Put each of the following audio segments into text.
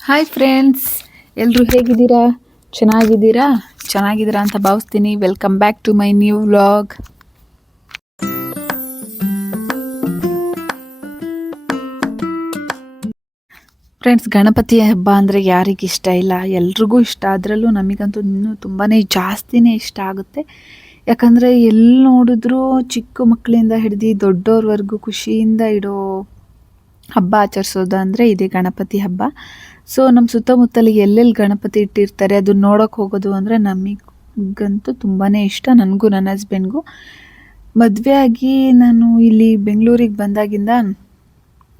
Hi friends, ಎಲ್ಲರೂ ಹೇಗಿದ್ದೀರಾ? ಚೆನ್ನಾಗಿದ್ದೀರಾ ಅಂತ ಭಾವಿಸ್ತೀನಿ. Welcome back to my new vlog. Friends, Ganapati ಹಬ್ಬ ಅಂದರೆ ಯಾರಿಗಿಷ್ಟ ಇಲ್ಲ? ಎಲ್ರಿಗೂ ಇಷ್ಟ. ಅದರಲ್ಲೂ ನಮಗಂತೂ ಇನ್ನೂ ತುಂಬಾ ಜಾಸ್ತಿನೇ ಇಷ್ಟ ಆಗುತ್ತೆ. ಯಾಕಂದರೆ ಎಲ್ಲಿ ನೋಡಿದ್ರೂ ಚಿಕ್ಕ ಮಕ್ಕಳಿಂದ ಹಿಡಿದು ದೊಡ್ಡವ್ರವರೆಗೂ ಖುಷಿಯಿಂದ ಇಡೋ ಹಬ್ಬ ಆಚರಿಸೋದು ಅಂದರೆ ಇದೇ ಗಣಪತಿ ಹಬ್ಬ. ಸೊ ನಮ್ಮ ಸುತ್ತಮುತ್ತಲು ಎಲ್ಲೆಲ್ಲಿ ಗಣಪತಿ ಇಟ್ಟಿರ್ತಾರೆ ಅದನ್ನ ನೋಡೋಕೆ ಹೋಗೋದು ಅಂದರೆ ನಮಗಂತೂ ತುಂಬಾ ಇಷ್ಟ. ನನಗೂ ನನ್ನ ಹಸ್ಬೆಂಡ್ಗೂ. ಮದುವೆ ಆಗಿ ನಾನು ಇಲ್ಲಿ ಬೆಂಗಳೂರಿಗೆ ಬಂದಾಗಿಂದ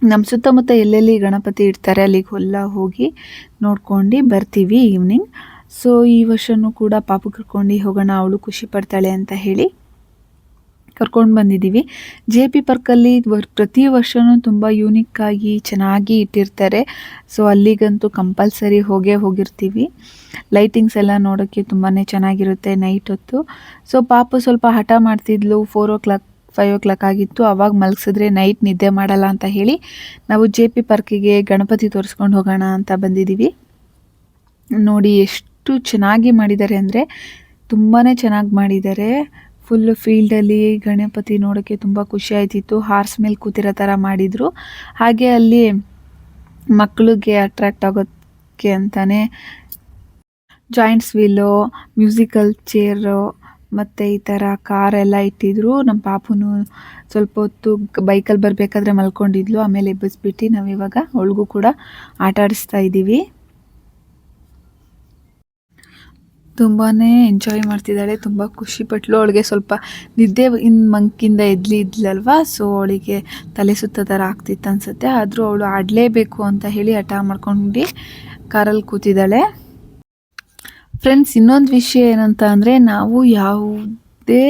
ನಮ್ಮ ಸುತ್ತಮುತ್ತ ಎಲ್ಲೆಲ್ಲಿ ಗಣಪತಿ ಇಡ್ತಾರೆ ಅಲ್ಲಿಗೆ ಹೋಗಿ ನೋಡ್ಕೊಂಡು ಬರ್ತೀವಿ ಈವ್ನಿಂಗ್. ಸೊ ಈ ವರ್ಷವೂ ಕೂಡ ಪಾಪು ಕರ್ಕೊಂಡು ಹೋಗೋಣ, ಅವಳು ಖುಷಿ ಪಡ್ತಾಳೆ ಅಂತ ಹೇಳಿ ಕರ್ಕೊಂಡು ಬಂದಿದ್ದೀವಿ. JP ಪಾರ್ಕಲ್ಲಿ ಪ್ರತಿ ವರ್ಷವೂ ತುಂಬ ಯೂನಿಕ್ಕಾಗಿ ಚೆನ್ನಾಗಿ ಇಟ್ಟಿರ್ತಾರೆ. ಸೊ ಅಲ್ಲಿಗಂತೂ ಕಂಪಲ್ಸರಿ ಹೋಗಿರ್ತೀವಿ. ಲೈಟಿಂಗ್ಸ್ ಎಲ್ಲ ನೋಡೋಕ್ಕೆ ತುಂಬಾ ಚೆನ್ನಾಗಿರುತ್ತೆ ನೈಟ್ ಹೊತ್ತು. ಸೊ ಪಾಪು ಸ್ವಲ್ಪ ಹಠ ಮಾಡ್ತಿದ್ಲು. 4 o'clock 5 o'clock ಆಗಿತ್ತು. ಆವಾಗ ಮಲಗಿಸಿದ್ರೆ ನೈಟ್ ನಿದ್ದೆ ಮಾಡಲ್ಲ ಅಂತ ಹೇಳಿ ನಾವು JP ಪಾರ್ಕಿಗೆ ಗಣಪತಿ ತೋರಿಸ್ಕೊಂಡು ಹೋಗೋಣ ಅಂತ ಬಂದಿದ್ದೀವಿ. ನೋಡಿ ಎಷ್ಟು ಚೆನ್ನಾಗಿ ಮಾಡಿದ್ದಾರೆ ಅಂದರೆ ತುಂಬಾ ಚೆನ್ನಾಗಿ ಮಾಡಿದ್ದಾರೆ. ಫುಲ್ಲು ಫೀಲ್ಡಲ್ಲಿ ಗಣಪತಿ ನೋಡೋಕ್ಕೆ ತುಂಬ ಖುಷಿ ಆಯ್ತಿತ್ತು. ಹಾರ್ಸ್ ಮೇಲೆ ಕೂತಿರೋ ಥರ ಮಾಡಿದರು. ಹಾಗೆ ಅಲ್ಲಿ ಮಕ್ಕಳಿಗೆ ಅಟ್ರ್ಯಾಕ್ಟ್ ಆಗೋಕ್ಕೆ ಅಂತಲೇ ಜಾಯಿಂಟ್ಸ್ ವೀಲು, ಮ್ಯೂಸಿಕಲ್ ಚೇರು ಮತ್ತು ಈ ಥರ ಕಾರೆಲ್ಲ ಇಟ್ಟಿದ್ರು. ನಮ್ಮ ಪಾಪುನು ಸ್ವಲ್ಪ ಹೊತ್ತು ಬೈಕಲ್ಲಿ ಬರಬೇಕಾದ್ರೆ ಮಲ್ಕೊಂಡಿದ್ಲು. ಆಮೇಲೆ ಎಬ್ಬಿಸ್ಬಿಟ್ಟು ನಾವಿವಾಗ ಅವಳಿಗೂ ಕೂಡ ಆಟ ಆಡಿಸ್ತಾ ಇದ್ದೀವಿ. ತುಂಬಾ ಎಂಜಾಯ್ ಮಾಡ್ತಿದ್ದಾಳೆ, ತುಂಬ ಖುಷಿಪಟ್ಲು. ಅವಳಿಗೆ ಸ್ವಲ್ಪ ನಿದ್ದೆ ಮಂಕಿಂದ ಇದ್ಲಲ್ವ, ಸೊ ಅವಳಿಗೆ ತಲೆ ಸುತ್ತ ಥರ ಆಗ್ತಿತ್ತು ಅನಿಸುತ್ತೆ. ಆದರೂ ಅವಳು ಆಡಲೇಬೇಕು ಅಂತ ಹೇಳಿ ಹಠ ಮಾಡ್ಕೊಂಡು ಕಾರಲ್ಲಿ ಕೂತಿದ್ದಾಳೆ. ಫ್ರೆಂಡ್ಸ್, ಇನ್ನೊಂದು ವಿಷಯ ಏನಂತ ಅಂದರೆ ನಾವು ಯಾವುದೇ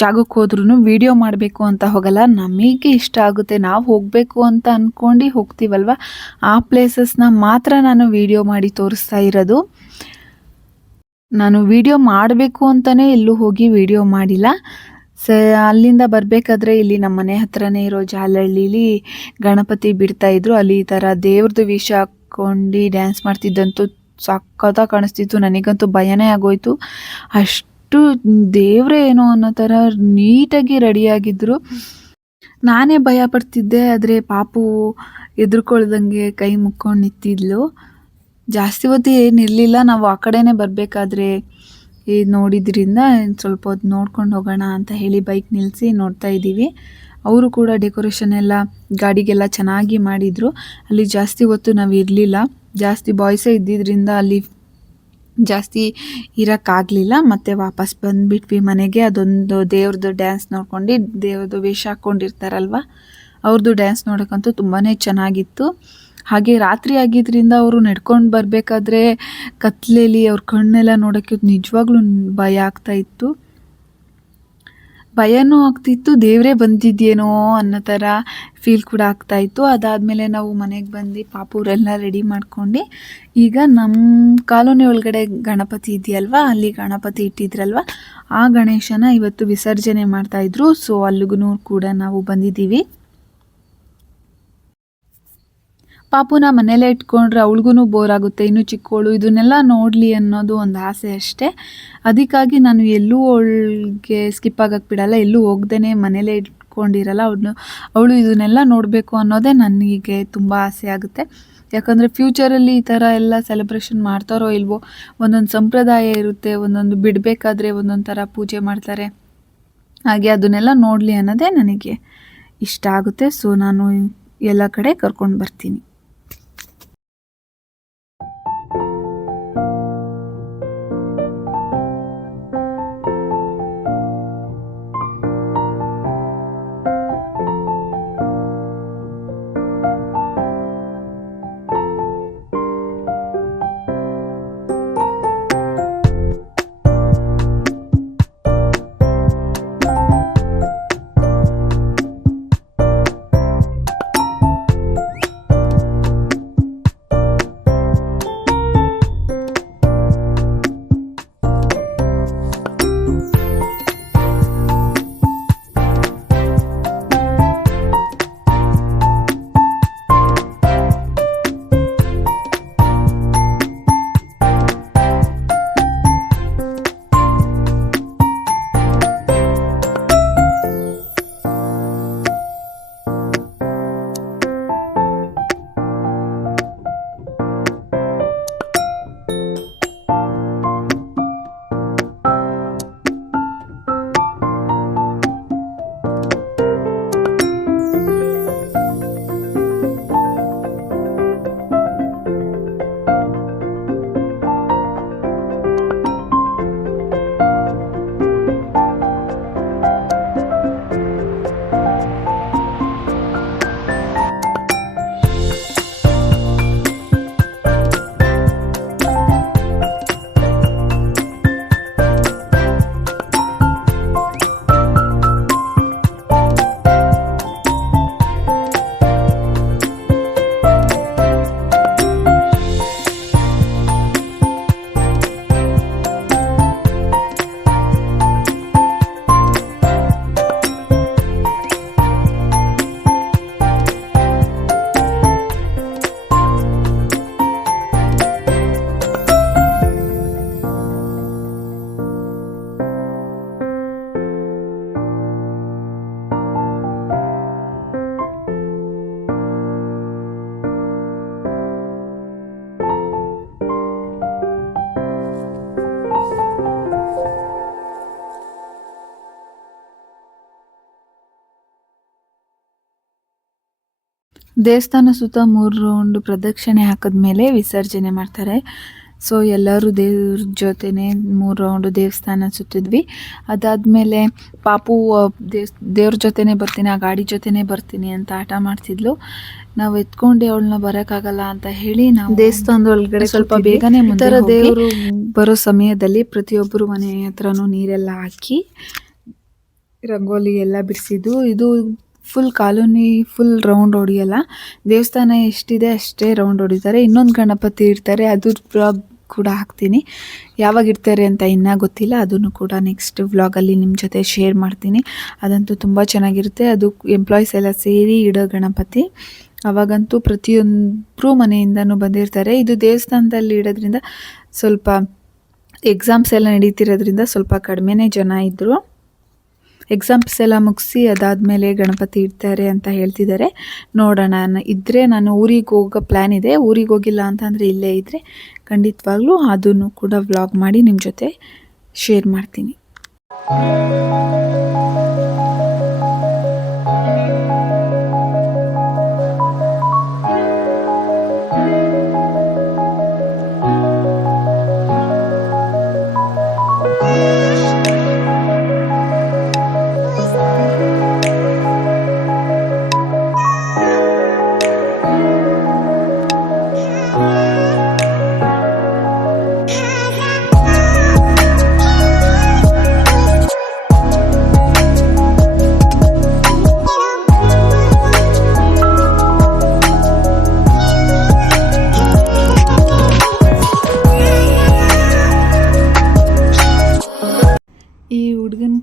ಜಾಗಕ್ಕೆ ಹೋದ್ರೂ ವಿಡಿಯೋ ಮಾಡಬೇಕು ಅಂತ ಹೋಗಲ್ಲ. ನಮಗೆ ಇಷ್ಟ ಆಗುತ್ತೆ, ನಾವು ಹೋಗಬೇಕು ಅಂತ ಅಂದ್ಕೊಂಡು ಹೋಗ್ತೀವಲ್ವ, ಆ ಪ್ಲೇಸಸ್ನ ಮಾತ್ರ ನಾನು ವಿಡಿಯೋ ಮಾಡಿ ತೋರಿಸ್ತಾ ಇರೋದು. ನಾನು ವಿಡಿಯೋ ಮಾಡಬೇಕು ಅಂತಲೇ ಎಲ್ಲೂ ಹೋಗಿ ವಿಡಿಯೋ ಮಾಡಿಲ್ಲ. ಅಲ್ಲಿಂದ ಬರಬೇಕಾದ್ರೆ ಇಲ್ಲಿ ನಮ್ಮ ಮನೆ ಹತ್ರನೇ ಇರೋ ಜಾಲಹಳ್ಳಿಲಿ ಗಣಪತಿ ಬಿಡ್ತಾಯಿದ್ರು. ಅಲ್ಲಿ ಈ ಥರ ದೇವ್ರದ್ದು ವೇಷ ಹಾಕ್ಕೊಂಡು ಡ್ಯಾನ್ಸ್ ಮಾಡ್ತಿದ್ದಂತೂ ಸಕ್ಕತ್ತಾಗಿ ಕಾಣಿಸ್ತಿತ್ತು. ನನಗಂತೂ ಭಯನೇ ಆಗೋಯ್ತು. ಅಷ್ಟು ದೇವರೇ ಏನೋ ಅನ್ನೋ ಥರ ನೀಟಾಗಿ ರೆಡಿಯಾಗಿದ್ದರು. ನಾನೇ ಭಯ ಪಡ್ತಿದ್ದೆ, ಆದರೆ ಪಾಪು ಎದುರ್ಕೊಳ್ದಂಗೆ ಕೈ ಮುಕ್ಕೊಂಡು ನಿಂತಿದ್ಲು. ಜಾಸ್ತಿ ಹೊತ್ತು ಏನಿರಲಿಲ್ಲ. ನಾವು ಆ ಕಡೆನೇ ಬರಬೇಕಾದ್ರೆ ನೋಡಿದ್ರಿಂದ ಸ್ವಲ್ಪ ಹೊತ್ತು ನೋಡ್ಕೊಂಡು ಹೋಗೋಣ ಅಂತ ಹೇಳಿ ಬೈಕ್ ನಿಲ್ಲಿಸಿ ನೋಡ್ತಾ ಇದ್ದೀವಿ. ಅವರು ಕೂಡ ಡೆಕೋರೇಷನ್ ಎಲ್ಲ ಗಾಡಿಗೆಲ್ಲ ಚೆನ್ನಾಗಿ ಮಾಡಿದರು. ಅಲ್ಲಿ ಜಾಸ್ತಿ ಹೊತ್ತು ನಾವು ಇರಲಿಲ್ಲ, ಜಾಸ್ತಿ ಬಾಯ್ಸೇ ಇದ್ದಿದ್ದರಿಂದ ಅಲ್ಲಿ ಜಾಸ್ತಿ ಇರೋಕ್ಕಾಗಲಿಲ್ಲ. ಮತ್ತು ವಾಪಸ್ ಬಂದುಬಿಟ್ವಿ ಮನೆಗೆ. ಅದೊಂದು ದೇವ್ರದ್ದು ಡ್ಯಾನ್ಸ್ ನೋಡ್ಕೊಂಡು, ದೇವ್ರದ್ದು ವೇಷ ಹಾಕ್ಕೊಂಡಿರ್ತಾರಲ್ವ ಅವ್ರದ್ದು ಡ್ಯಾನ್ಸ್ ನೋಡೋಕ್ಕಂತೂ ತುಂಬಾ ಚೆನ್ನಾಗಿತ್ತು. ಹಾಗೆ ರಾತ್ರಿ ಆಗಿದ್ದರಿಂದ ಅವರು ನಡ್ಕೊಂಡು ಬರಬೇಕಾದ್ರೆ ಕತ್ಲೇಲಿ ಅವ್ರ ಕಣ್ಣೆಲ್ಲ ನೋಡೋಕ್ಕೆ ನಿಜವಾಗ್ಲೂ ಭಯ ಆಗ್ತಾಯಿತ್ತು. ಭಯನೂ ಆಗ್ತಿತ್ತು, ದೇವರೇ ಬಂದಿದ್ದೇನೋ ಅನ್ನೋ ಥರ ಫೀಲ್ ಕೂಡ ಆಗ್ತಾಯಿತ್ತು. ಅದಾದಮೇಲೆ ನಾವು ಮನೆಗೆ ಬಂದು ಪಾಪುರೆಲ್ಲ ರೆಡಿ ಮಾಡ್ಕೊಂಡು ಈಗ ನಮ್ಮ ಕಾಲೋನಿ ಒಳಗಡೆ ಗಣಪತಿ ಇದೆಯಲ್ವ, ಅಲ್ಲಿ ಗಣಪತಿ ಇಟ್ಟಿದ್ರಲ್ವ, ಆ ಗಣೇಶನ ಇವತ್ತು ವಿಸರ್ಜನೆ ಮಾಡ್ತಾಯಿದ್ರು. ಸೊ ಅಲ್ಲಿಗೂ ಕೂಡ ನಾವು ಬಂದಿದ್ದೀವಿ. ಪಾಪುನ ಮನೇಲೇ ಇಟ್ಕೊಂಡ್ರೆ ಅವಳಿಗೂ ಬೋರ್ ಆಗುತ್ತೆ, ಇನ್ನೂ ಚಿಕ್ಕವಳು, ಇದನ್ನೆಲ್ಲ ನೋಡಲಿ ಅನ್ನೋದು ಒಂದು ಆಸೆ ಅಷ್ಟೇ. ಅದಕ್ಕಾಗಿ ನಾನು ಎಲ್ಲೂ ಅವಳಿಗೆ ಸ್ಕಿಪ್ ಆಗಕ್ಕೆ ಬಿಡಲ್ಲ, ಎಲ್ಲೂ ಹೋಗ್ದೇ ಮನೇಲೇ ಇಟ್ಕೊಂಡಿರಲ್ಲ. ಅವಳು ಇದನ್ನೆಲ್ಲ ನೋಡಬೇಕು ಅನ್ನೋದೇ ನನಗೆ ತುಂಬ ಆಸೆ ಆಗುತ್ತೆ. ಯಾಕಂದರೆ ಫ್ಯೂಚರಲ್ಲಿ ಈ ಥರ ಎಲ್ಲ ಸೆಲೆಬ್ರೇಷನ್ ಮಾಡ್ತಾರೋ ಇಲ್ವೋ, ಒಂದೊಂದು ಸಂಪ್ರದಾಯ ಇರುತ್ತೆ, ಒಂದೊಂದು ಬಿಡಬೇಕಾದ್ರೆ ಒಂದೊಂದು ಥರ ಪೂಜೆ ಮಾಡ್ತಾರೆ. ಹಾಗೆ ಅದನ್ನೆಲ್ಲ ನೋಡಲಿ ಅನ್ನೋದೇ ನನಗೆ ಇಷ್ಟ ಆಗುತ್ತೆ. ಸೊ ನಾನು ಎಲ್ಲ ಕಡೆ ಕರ್ಕೊಂಡು ಬರ್ತೀನಿ. ದೇವಸ್ಥಾನ ಸುತ್ತ 3 ರೌಂಡ್ ಪ್ರದಕ್ಷಿಣೆ ಹಾಕಿದ್ಮೇಲೆ ವಿಸರ್ಜನೆ ಮಾಡ್ತಾರೆ. ಸೊ ಎಲ್ಲರೂ ದೇವ್ರ ಜೊತೆನೇ 3 ರೌಂಡು ದೇವಸ್ಥಾನ ಸುತ್ತಿದ್ವಿ. ಅದಾದಮೇಲೆ ಪಾಪು ದೇವ್ರ ಜೊತೆನೇ ಬರ್ತೀನಿ, ಆ ಗಾಡಿ ಜೊತೆನೇ ಬರ್ತೀನಿ ಅಂತ ಆಟ ಮಾಡ್ತಿದ್ಲು. ನಾವು ಎತ್ಕೊಂಡು ಅವಳನ್ನ ಬರೋಕ್ಕಾಗಲ್ಲ ಅಂತ ಹೇಳಿ ನಾವು ದೇವಸ್ಥಾನದ ಒಳಗಡೆ ಸ್ವಲ್ಪ ಬೇಗನೆ ಮುಂದೆ ದೇವರು ಬರೋ ಸಮಯದಲ್ಲಿ ಪ್ರತಿಯೊಬ್ಬರು ಮನೆ ಹತ್ರನೂ ನೀರೆಲ್ಲ ಹಾಕಿ ರಂಗೋಲಿ ಎಲ್ಲ ಬಿಡಿಸಿದ್ದು. ಇದು ಫುಲ್ ಕಾಲೋನಿ ಫುಲ್ ರೌಂಡ್ ಹೊಡಿಯಲ್ಲ, ದೇವಸ್ಥಾನ ಎಷ್ಟಿದೆ ಅಷ್ಟೇ ರೌಂಡ್ ಹೊಡಿತಾರೆ. ಇನ್ನೊಂದು ಗಣಪತಿ ಇರ್ತಾರೆ, ಅದ್ರ ಬ್ಲಾಗ್ ಕೂಡ ಹಾಕ್ತೀನಿ. ಯಾವಾಗ ಇರ್ತಾರೆ ಅಂತ ಇನ್ನೂ ಗೊತ್ತಿಲ್ಲ, ಅದನ್ನು ಕೂಡ ನೆಕ್ಸ್ಟ್ ವ್ಲಾಗಲ್ಲಿ ನಿಮ್ಮ ಜೊತೆ ಶೇರ್ ಮಾಡ್ತೀನಿ. ಅದಂತೂ ತುಂಬ ಚೆನ್ನಾಗಿರುತ್ತೆ. ಅದು ಎಂಪ್ಲಾಯೀಸ್ ಎಲ್ಲ ಸೇರಿ ಇಡೋ ಗಣಪತಿ. ಅವಾಗಂತೂ ಪ್ರತಿಯೊಬ್ಬರು ಮನೆಯಿಂದನೂ ಬಂದಿರ್ತಾರೆ. ಇದು ದೇವಸ್ಥಾನದಲ್ಲಿ ಇಡೋದ್ರಿಂದ ಸ್ವಲ್ಪ ಎಕ್ಸಾಮ್ಸ್ ಎಲ್ಲ ನಡೀತಿರೋದ್ರಿಂದ ಸ್ವಲ್ಪ ಕಡಿಮೆನೇ ಜನ ಇದ್ದರು. ಎಕ್ಸಾಮ್ಸ್ ಎಲ್ಲ ಮುಗಿಸಿ ಅದಾದಮೇಲೆ ಗಣಪತಿ ಇಡ್ತಾರೆ ಅಂತ ಹೇಳ್ತಿದ್ದಾರೆ. ನೋಡೋಣ, ಇದ್ದರೆ ನಾನು ಊರಿಗೆ ಹೋಗೋ ಪ್ಲ್ಯಾನ್ ಇದೆ. ಊರಿಗೆ ಹೋಗಿಲ್ಲ ಅಂತಂದರೆ ಇಲ್ಲೇ ಇದ್ದರೆ ಖಂಡಿತವಾಗ್ಲೂ ಅದನ್ನು ಕೂಡ ವ್ಲಾಗ್ ಮಾಡಿ ನಿಮ್ಮ ಜೊತೆ ಶೇರ್ ಮಾಡ್ತೀನಿ.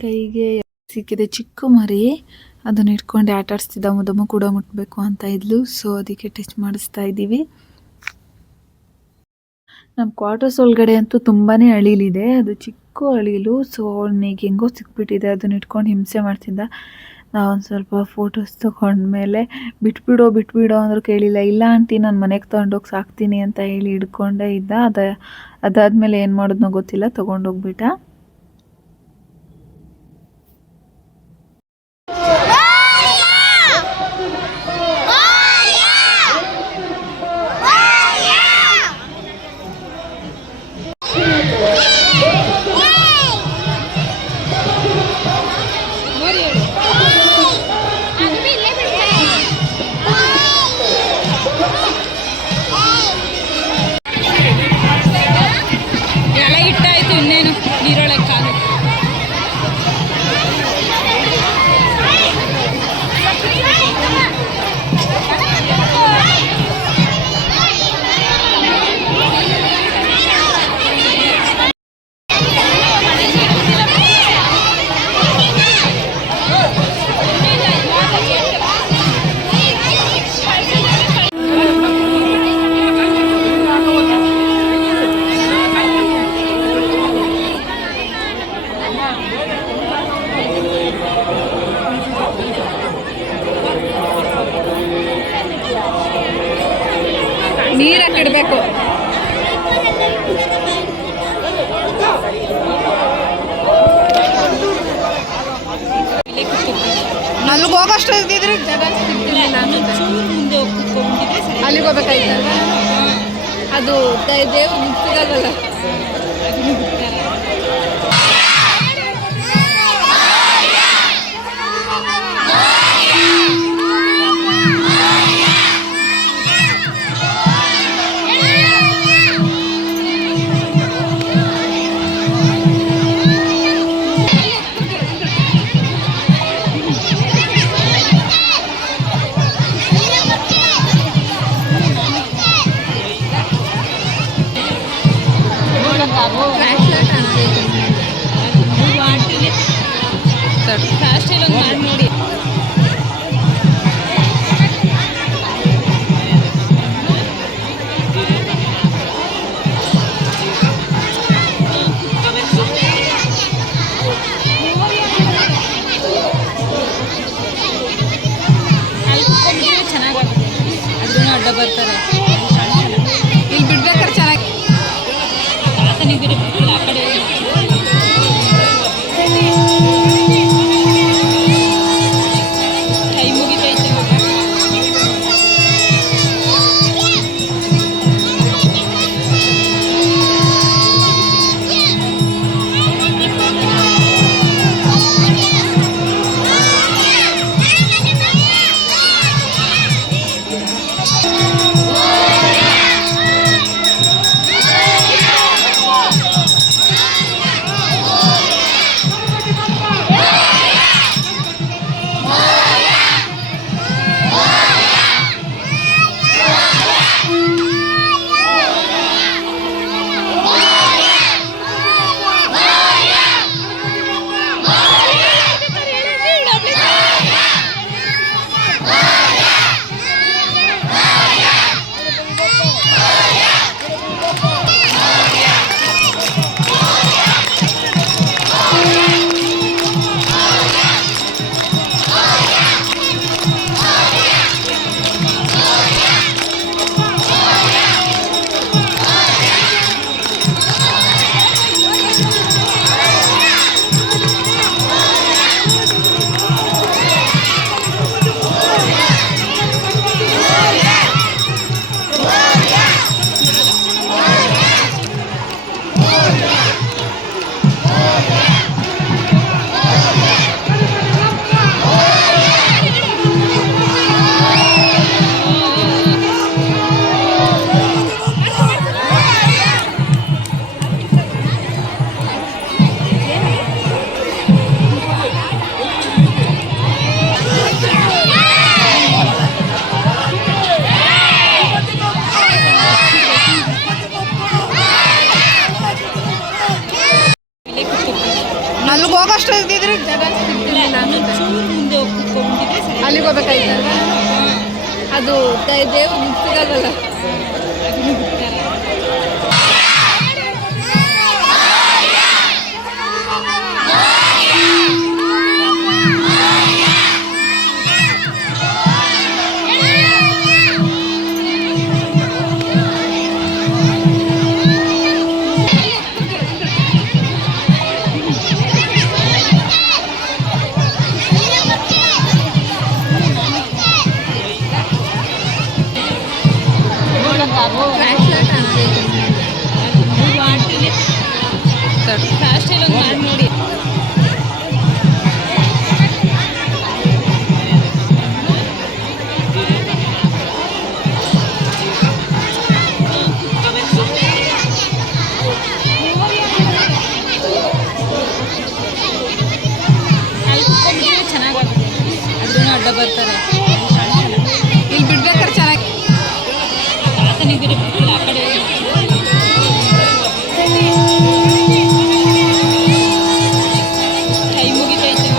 ಕೈಗೆ ಸಿಕ್ಕಿದೆ ಚಿಕ್ಕ ಮರಿ, ಅದನ್ನು ಇಟ್ಕೊಂಡು ಆಟ ಆಡಿಸ್ತಿದ್ದ. ಮುದಮ್ಮ ಕೂಡ ಮುಟ್ಟಬೇಕು ಅಂತ ಇದ್ಲು, ಸೊ ಅದಕ್ಕೆ ಟಚ್ ಮಾಡಿಸ್ತಾ ಇದ್ದೀವಿ. ನಮ್ಮ ಕ್ವಾರ್ಟರ್ಸ್ ಒಳಗಡೆ ಅಂತೂ ತುಂಬಾ ಅಳಿಲಿದೆ, ಅದು ಚಿಕ್ಕ ಅಳಿಲು. ಸೊ ಅವನಿಗೆ ಹೆಂಗೋ ಸಿಕ್ಬಿಟ್ಟಿದೆ, ಅದನ್ನ ಇಟ್ಕೊಂಡು ಹಿಂಸೆ ಮಾಡ್ತಿದ್ದ. ನಾವೊಂದು ಸ್ವಲ್ಪ ಫೋಟೋಸ್ ತೊಗೊಂಡ್ಮೇಲೆ ಬಿಟ್ಬಿಡೋ ಅಂದರೂ ಕೇಳಿಲ್ಲ. ಇಲ್ಲ ಆಂಟಿ, ನಾನು ಮನೆಗೆ ತೊಗೊಂಡೋಗಿ ಸಾಕ್ತೀನಿ ಅಂತ ಹೇಳಿ ಹಿಡ್ಕೊಂಡೇ ಇದ್ದ. ಅದಾದಮೇಲೆ ಏನು ಮಾಡೋದನ್ನೋ ಗೊತ್ತಿಲ್ಲ, ತೊಗೊಂಡೋಗ್ಬಿಟ್ಟ. ನೀರು ಹಾಕಿಡ್ಬೇಕು. ಅಲ್ಲಿಗೆ ಹೋಗೋಷ್ಟು ಇದ್ದಿದ್ರೆ ಅಲ್ಲಿಗೆ ಹೋಗ್ಬೇಕಾಯ್ತಲ್ವ, ಅದು ದೇವ್ರು ಸಿಗಲ್ವಲ್ಲ. ಹೋಗೋಷ್ಟು ಇದ್ದಿದ್ರೆ ಜನ ಸಿಗ್ತಿರ್ಲಿಲ್ಲ ಅನ್ಸುತ್ತೆ. ಮುಂದೆ ಹೋಗಿ ಕುತ್ಕೊಂಡ್ಬಿಟ್ಟಿದ್ರೆ ಸರಿ. ಅಲ್ಲಿಗೆ ಹೋಗ್ಬೇಕಾಯ್ತಲ್ವ, ಅದು ದೇವ್ರು ಸಿಗಲ್ವಲ್ಲ. ಅದನ್ನು ಬಿಡ್ತಾರೆ. ಫಾಸ್ಟಲ್ಲಿ ಒಂದು ಮಾಡಿ ನೋಡಿ. ಚೆನ್ನಾಗಾಗುತ್ತೆ, ಅದ್ರೂ ಅಡ್ಡ ಬರ್ತಾರೆ. ಇಲ್ಲಿ ಬಿಡ್ಬೇಕಾದ್ರೆ ಚೆನ್ನಾಗಿ ಆತನಿಗೆ ಬಿಟ್ಟಿಲ್ಲ ಆ ಕಡೆ. ಕೈ ಮುಗಿತೈತೆ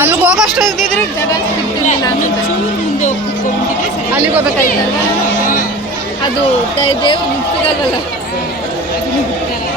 ಅಲ್ಲಿಗೆ ಹೋಗೋಷ್ಟು ಇದ್ದಿದ್ರೆ ಜನ ಸಿಗ್ತಿರ್ಲಿಲ್ಲ ಅನ್ಸುತ್ತೆ. ಮುಂದೆ ಹೋಗಿ ಕುತ್ಕೊಂಡ್ಬಿಟ್ಟಿದ್ರೆ ಸರಿ. ಅಲ್ಲಿಗೆ ಹೋಗ್ಬೇಕಾಯ್ತಲ್ವ, ಅದು ದೇವ್ರು ಸಿಗಲ್ವಲ್ಲ. ಅದನ್ನು ಬಿಡ್ತಾರೆ.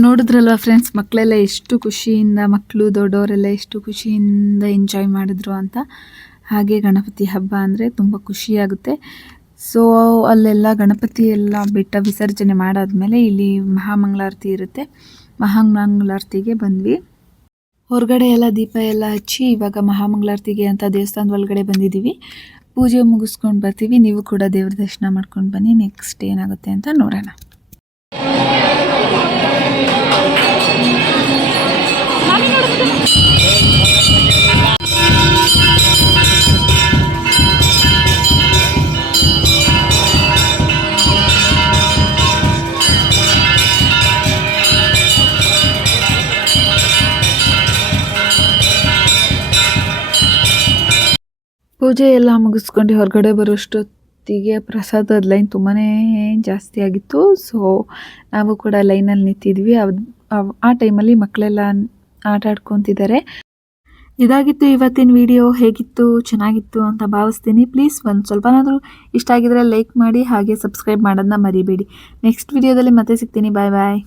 ನೋಡಿದ್ರಲ್ವ ಫ್ರೆಂಡ್ಸ್, ಮಕ್ಕಳೆಲ್ಲ ಎಷ್ಟು ಖುಷಿಯಿಂದ, ಮಕ್ಕಳು ದೊಡ್ಡವರೆಲ್ಲ ಎಷ್ಟು ಖುಷಿಯಿಂದ ಎಂಜಾಯ್ ಮಾಡಿದ್ರು ಅಂತ. ಹಾಗೆ ಗಣಪತಿ ಹಬ್ಬ ಅಂದರೆ ತುಂಬ ಖುಷಿಯಾಗುತ್ತೆ. ಸೊ ಅಲ್ಲೆಲ್ಲ ಗಣಪತಿ ಎಲ್ಲ ಬೆಟ್ಟ ವಿಸರ್ಜನೆ ಮಾಡಾದ್ಮೇಲೆ ಇಲ್ಲಿ ಮಹಾಮಂಗಳಾರತಿ ಇರುತ್ತೆ. ಮಹಾಮಂಗಳಾರತಿಗೆ ಬಂದ್ವಿ. ಹೊರಗಡೆ ಎಲ್ಲ ದೀಪ ಎಲ್ಲ ಹಚ್ಚಿ ಇವಾಗ ಮಹಾಮಂಗಳಾರತಿಗೆ ಅಂತ ದೇವಸ್ಥಾನದ ಒಳಗಡೆ ಬಂದಿದ್ದೀವಿ. ಪೂಜೆ ಮುಗಿಸ್ಕೊಂಡು ಬರ್ತೀವಿ. ನೀವು ಕೂಡ ದೇವ್ರ ದರ್ಶನ ಮಾಡ್ಕೊಂಡು ಬನ್ನಿ. ನೆಕ್ಸ್ಟ್ ಏನಾಗುತ್ತೆ ಅಂತ ನೋಡೋಣ. ಪೂಜೆ ಎಲ್ಲ ಮುಗಿಸ್ಕೊಂಡು ಹೊರಗಡೆ ಬರೋಷ್ಟೊತ್ತಿಗೆ ಪ್ರಸಾದದ ಲೈನ್ ತುಂಬಾ ಜಾಸ್ತಿ ಆಗಿತ್ತು. ಸೊ ನಾವು ಕೂಡ ಲೈನಲ್ಲಿ ನಿಂತಿದ್ವಿ. ಆ ಟೈಮಲ್ಲಿ ಮಕ್ಕಳೆಲ್ಲ ಆಟ ಆಡ್ಕೊತಿದ್ದಾರೆ. ಇದಾಗಿತ್ತು ಇವತ್ತಿನ ವಿಡಿಯೋ. ಹೇಗಿತ್ತು, ಚೆನ್ನಾಗಿತ್ತು ಅಂತ ಭಾವಿಸ್ತೀನಿ. ಪ್ಲೀಸ್ ಒಂದು ಸ್ವಲ್ಪನಾದರೂ ಇಷ್ಟ ಆಗಿದ್ರೆ ಲೈಕ್ ಮಾಡಿ, ಹಾಗೆ ಸಬ್ಸ್ಕ್ರೈಬ್ ಮಾಡೋದನ್ನ ಮರಿಬೇಡಿ. ನೆಕ್ಸ್ಟ್ ವಿಡಿಯೋದಲ್ಲಿ ಮತ್ತೆ ಸಿಗ್ತೀನಿ. ಬಾಯ್ ಬಾಯ್.